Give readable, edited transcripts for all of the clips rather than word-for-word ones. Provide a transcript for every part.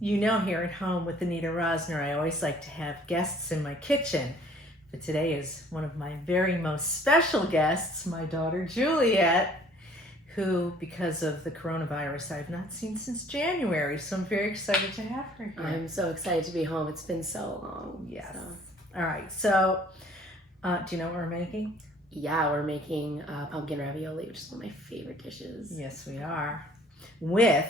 You know, here at home with Anita Rosner, I always like to have guests in my kitchen. But today is one of my very most special guests, my daughter Juliet, who, because of the coronavirus, I've not seen since January. So I'm very excited to have her here. I'm so excited to be home. It's been so long. Yes. So. All right. So, do you know what we're making? Yeah, we're making pumpkin ravioli, which is one of my favorite dishes. Yes, we are. With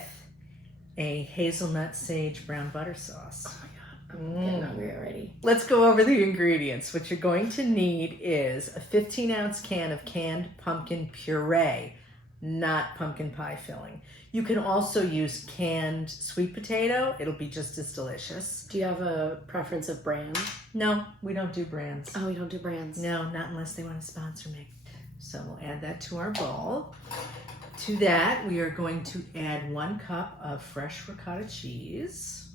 a hazelnut sage brown butter sauce. Oh my God, I'm getting hungry already. Let's go over the ingredients. What you're going to need is a 15-ounce can of canned pumpkin puree, not pumpkin pie filling. You can also use canned sweet potato. It'll be just as delicious. Do you have a preference of brand? No, we don't do brands. Oh, we don't do brands? No, not unless they want to sponsor me. So we'll add that to our bowl. To that, we are going to add 1 cup of fresh ricotta cheese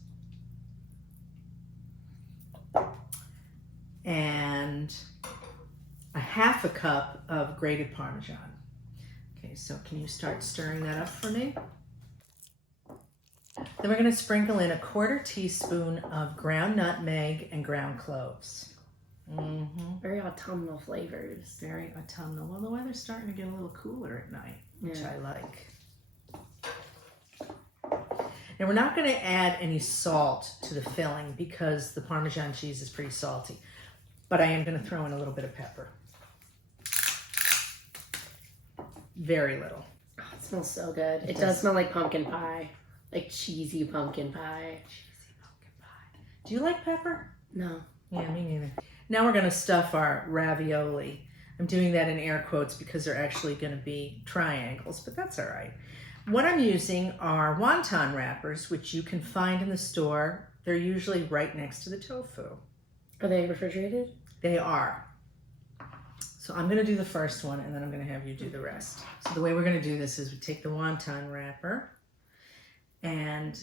and a 1/2 cup of grated Parmesan. Okay, so can you start stirring that up for me? Then we're going to sprinkle in a 1/4 teaspoon of ground nutmeg and ground cloves. Very autumnal flavors. Very autumnal. Well, the weather's starting to get a little cooler at night, which I like. Now we're not going to add any salt to the filling because the Parmesan cheese is pretty salty, but I am going to throw in a little bit of pepper. Very little. Oh, it smells so good. It does smell like pumpkin pie, like cheesy pumpkin pie. Cheesy pumpkin pie. Do you like pepper? No. Yeah, me neither. Now we're going to stuff our ravioli. I'm doing that in air quotes because they're actually going to be triangles, but that's all right. What I'm using are wonton wrappers, which you can find in the store. They're usually right next to the tofu. Are they refrigerated? They are. So I'm going to do the first one, and then I'm going to have you do the rest. So the way we're going to do this is we take the wonton wrapper and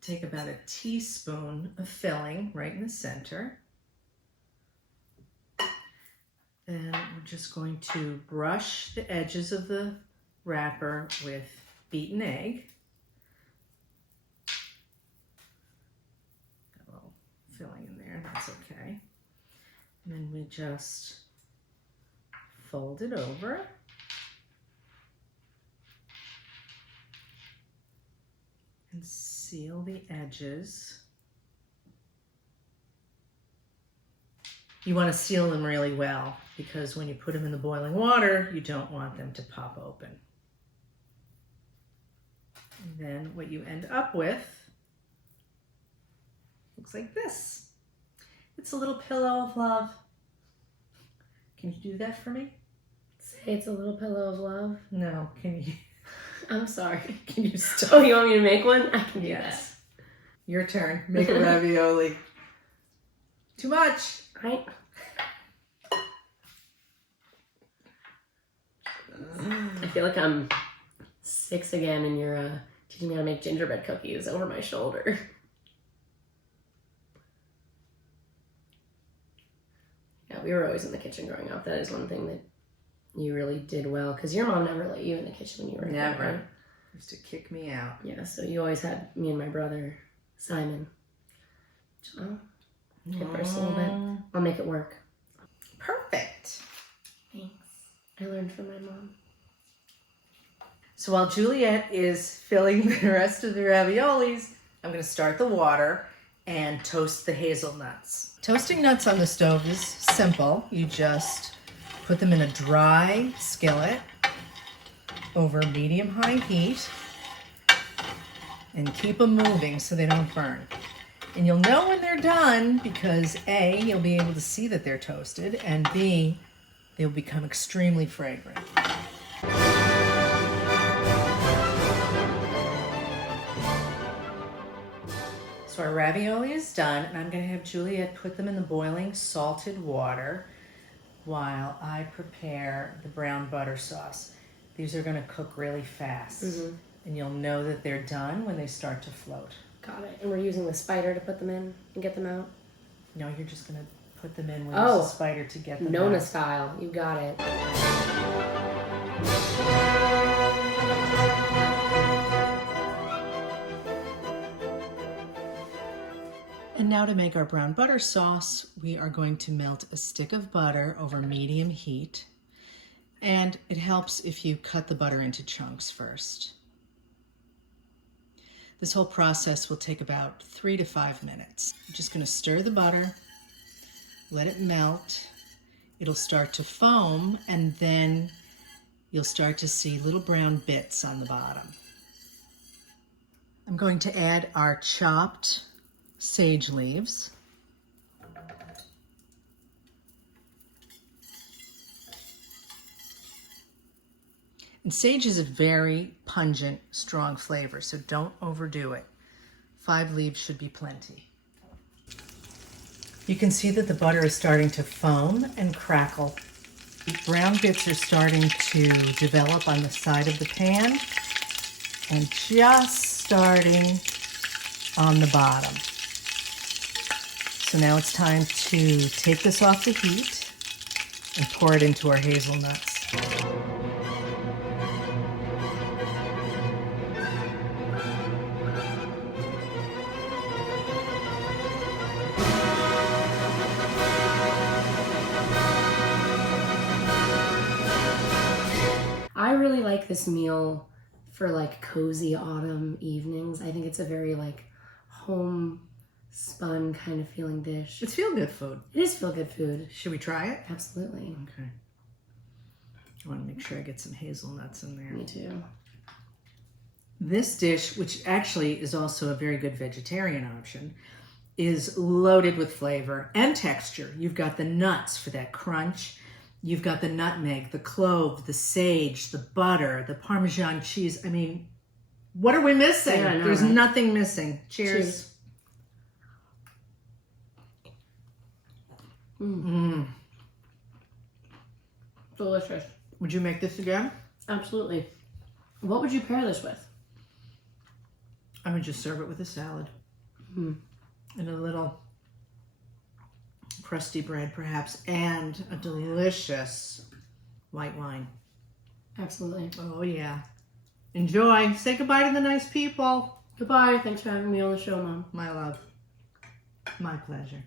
take about a teaspoon of filling right in the center. Then we're just going to brush the edges of the wrapper with beaten egg. Got a little filling in there, that's okay. And then we just fold it over. And seal the edges. You want to seal them really well because when you put them in the boiling water, you don't want them to pop open. And then what you end up with looks like this. It's a little pillow of love. Can you do that for me? Say it's a little pillow of love. No, can you? I'm sorry. Can you stop? Oh, you want me to make one? I can do that. Your turn. Make a ravioli. Too much. I feel like I'm 6 again and you're teaching me how to make gingerbread cookies over my shoulder. Yeah, we were always in the kitchen growing up. That is one thing that you really did well because your mom never let you in the kitchen when you were a kid, Never. right? Used to kick me out. Yeah, so you always had me and my brother, Simon. Oh, get first a little bit. I'll make it work. Perfect. Thanks. I learned from my mom. So while Juliet is filling the rest of the raviolis, I'm going to start the water and toast the hazelnuts. Toasting nuts on the stove is simple. You just put them in a dry skillet over medium-high heat and keep them moving so they don't burn. And you'll know when they're done because A, you'll be able to see that they're toasted, and B, they'll become extremely fragrant. So our ravioli is done, and I'm going to have Juliet put them in the boiling salted water while I prepare the brown butter sauce. These are going to cook really fast, and you'll know that they're done when they start to float. Got it. And we're using the spider to put them in and get them out? No, you're just going to put them in with the spider to get them Nona out. style. You got it. And now to make our brown butter sauce, we are going to melt a stick of butter over medium heat. And it helps if you cut the butter into chunks first. This whole process will take about 3 to 5 minutes. I'm just going to stir the butter, let it melt. It'll start to foam, and then you'll start to see little brown bits on the bottom. I'm going to add our chopped sage leaves. And sage is a very pungent, strong flavor, so don't overdo it. 5 leaves should be plenty. You can see that the butter is starting to foam and crackle. The brown bits are starting to develop on the side of the pan and just starting on the bottom. So now it's time to take this off the heat and pour it into our hazelnuts. I really like this meal for like cozy autumn evenings. I think it's a very like homespun kind of feeling dish. It's feel-good food. It is feel-good food. Should we try it? Absolutely. Okay. I want to make sure I get some hazelnuts in there. Me too. This dish, which actually is also a very good vegetarian option, is loaded with flavor and texture. You've got the nuts for that crunch. You've got the nutmeg, the clove, the sage, the butter, the Parmesan cheese. I mean, what are we missing? Yeah, I know, There's right? nothing missing. Cheers. Delicious. Would you make this again? Absolutely. What would you pair this with? I would just serve it with a salad and a little crusty bread perhaps, and a delicious white wine. Absolutely. Oh yeah. Enjoy. Say goodbye to the nice people. Goodbye. Thanks for having me on the show, Mom. My love. My pleasure.